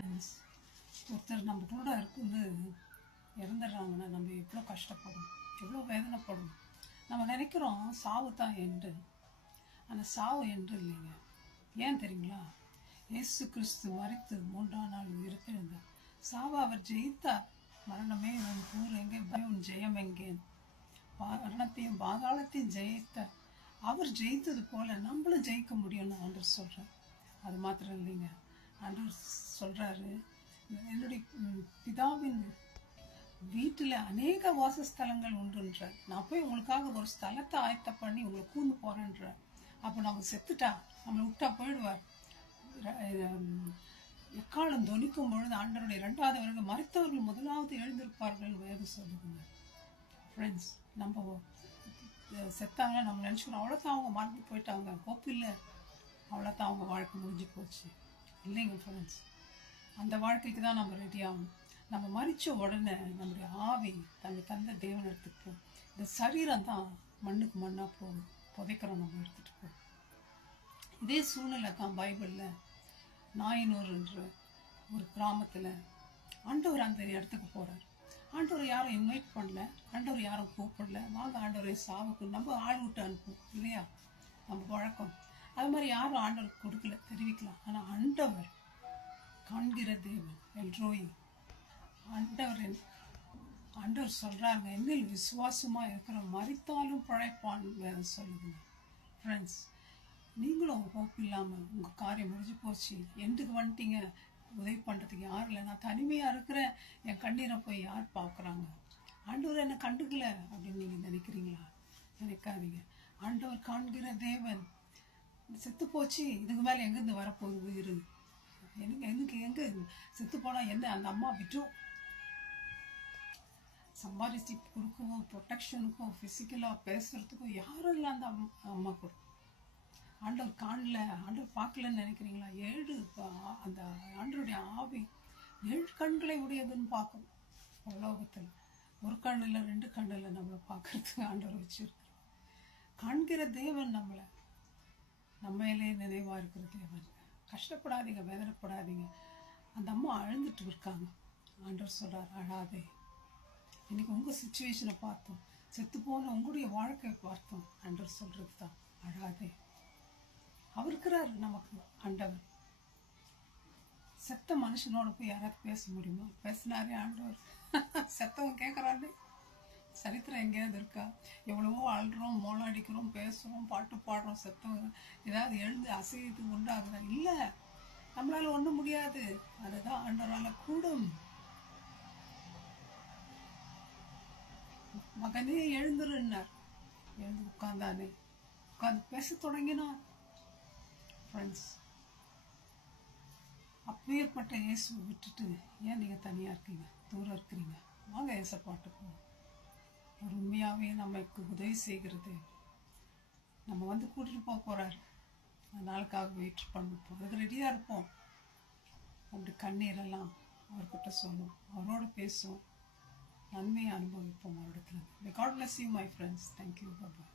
Friends, ஒருத்தர் நம்ம கூட இருந்து இறந்துடுறாங்கன்னா நம்ம எவ்வளோ கஷ்டப்படும், எவ்வளோ வேதனைப்படும். நம்ம நினைக்கிறோம் சாவு தான் என்று. ஆனால் சாவு என்று இல்லைங்க. ஏன் தெரியுங்களா? இயேசு கிறிஸ்து மரித்து 3ஆம் நாள் உயிர்த்தெழுந்தார். சாவை அவர் ஜெயித்தார். மரணமே உன் கூர் எங்கே, உன் ஜெயம் எங்கே? மரணத்தையும் பாதாளத்தையும் ஜெயித்தார். அவர் ஜெயித்தது போல நம்மளும் ஜெயிக்க முடியும்னு ஆண்டவர் சொல்கிறார். அது மாத்திரம் இல்லைங்க, ஆண்டவர் சொல்கிறாரு, என்னுடைய பிதாவின் வீட்டில் அநேக வாசஸ்தலங்கள் உண்டுன்றார். நான் போய் உங்களுக்காக ஒரு ஸ்தலத்தை ஆயத்த பண்ணி உங்களை கூண்டு போகிறேன்றார். அப்போ நம்ம செத்துட்டா நம்மளை விட்டா போயிடுவார். எக்காலம் தொனிக்கும் பொழுது ஆண்டவருடைய 2வது வருடம் மறித்தவர்கள் முதலாவது எழுந்திருப்பார்கள் வேறு சொல்லுதுங்க. ஃப்ரெண்ட்ஸ், நம்ம செத்தாங்கன்னா நம்ம நினச்சிக்கணும் அவ்வளோதான், அவங்க மறந்து போயிட்டாங்க, ஹோப் இல்லை, அவ்வளோதான், அவங்க வாழ்க்கை முடிஞ்சு போச்சு. இல்லைங்க ஃப்ரெண்ட்ஸ், அந்த வாழ்க்கைக்கு தான் நம்ம ரெடி ஆகணும். நம்ம மறித்த உடனே நம்முடைய ஆவி தந்த தேவனிடத்துக்கு இந்த சரீரம் தான் மண்ணுக்கு மண்ணாக போகும், புதைக்கிறோம் நம்ம எடுத்துகிட்டு போகும். இதே சூழ்நிலை தான் பைபிளில் நாயனூர்ன்ற ஒரு கிராமத்தில் ஆண்டவர் அந்த இடத்துக்கு போகிறார். ஆண்டவர் யாரும் இன்வைட் பண்ணல, ஆண்டவர் யாரும் கூப்பிடல, வாங்க ஆண்டவரை சாவுக்கு நம்ம ஆள் விட்டு அனுப்புவோம் இல்லையா, நம்ம வழக்கம். அது மாதிரி யாரும் ஆண்டவருக்கு கொடுக்கல, தெரிவிக்கலாம். ஆனால் ஆண்டவர் காண்கிற தேவன், எல்ரோய், ஆண்டவர் சொல்கிறாங்க, என்னில் விசுவாசமாக இருக்கிற மரித்தாலும் பிழைப்பான் வேறு சொல்லுதுங்க. ஃப்ரெண்ட்ஸ், நீங்களும் ஹோப் இல்லாமல் உங்கள் காரியம் முடிஞ்சு போச்சு, எண்டுக்கு வந்துட்டீங்க, உதவி பண்ணுறதுக்கு யாரும் இல்லை, நான் தனிமையாக இருக்கிறேன், என் கண்ணீரை போய் யார் பார்க்குறாங்க, ஆண்டவர் என்னை கண்டுக்கல அப்படின்னு நீங்கள் நினைக்கிறீங்களா? நினைக்காதீங்க. ஆண்டவர் காண்கிற தேவன். செத்து போச்சு, இதுக்கு மேலே எங்கேருந்து வரப்போகுது உயிர்? எங்கே செத்து போனால் என்ன? அந்த அம்மா விட்டும் சம்பாதிச்சு கொடுக்கவும், ப்ரொடெக்ஷனுக்கும், ஃபிசிக்கலாக பேசுகிறதுக்கும் யாரும் இல்லை அந்த அம்மா கூட. ஆண்டவர் காணல, ஆண்டவர் பார்க்கலன்னு நினைக்கிறீங்களா? அந்த ஆண்டவருடைய ஆவி 7 கண்களை உடையதுன்னு பார்க்கணும். உலோகத்தில் ஒரு கண் இல்லை, 2 கண் இல்லை, நம்மளை பார்க்கறதுக்கு ஆண்டவர் வச்சிருக்கிறோம். காண்கிற தேவன் நம்மளை, நம்மளே நினைவாக இருக்கிற தேவன். கஷ்டப்படாதீங்க, வேதனைப்படாதீங்க. அந்த அம்மா அழுந்துட்டு இருக்காங்க. ஆண்டவர் சொல்கிறார், அழாதே. இன்னைக்கு உங்கள் சுச்சுவேஷனை பார்த்தோம், செத்து போன உங்களுடைய வாழ்க்கையை பார்த்தோம். ஆண்டவர் சொல்கிறது தான், அழாதே. அவர் இருக்கிறார் நமக்கு. ஆண்டவர் செத்த மனுஷனோட போய் யாராவது பேச முடியுமா? பேசினாரே ஆண்டவர். செத்தவன் கேட்குறாரு, சரித்திரம் எங்கேயாவது இருக்கா? எவ்வளவோ அழுறோம், மோளாடிக்கிறோம், பேசுகிறோம், பாட்டு பாடுறோம், செத்தவங்க ஏதாவது எழுந்து அசையது உண்டாகுதா? இல்லை, நம்மளால ஒன்றும் முடியாது. அதுதான் ஆண்டவரால் கூடும். மகனே எழுந்துருன்னார். எழுந்து உட்கார்ந்தானே, உட்காந்து பேச தொடங்கினான். ஃப்ரெண்ட்ஸ், அப்பேற்பட்ட இயேசுவை விட்டுட்டு ஏன் நீங்கள் தனியாக இருக்கீங்க, தூரம் இருக்கிறீங்க? வாங்க ஏசப்பாட்டு போவோம். ஒரு உண்மையாகவே நமக்கு உதவி செய்கிறது. நம்ம வந்து கூட்டிகிட்டு போக போகிறாரு. நாளுக்காக வெயிட் பண்ணிப்போம், அதுக்கு ரெடியாக இருப்போம். அப்படி கண்ணீரெல்லாம் அவர்கிட்ட சொல்லுவோம், அவரோட பேசுவோம், நன்மையை அனுபவிப்போம் அவரிடத்துல. God bless you, my friends. Thank you. Bye-bye.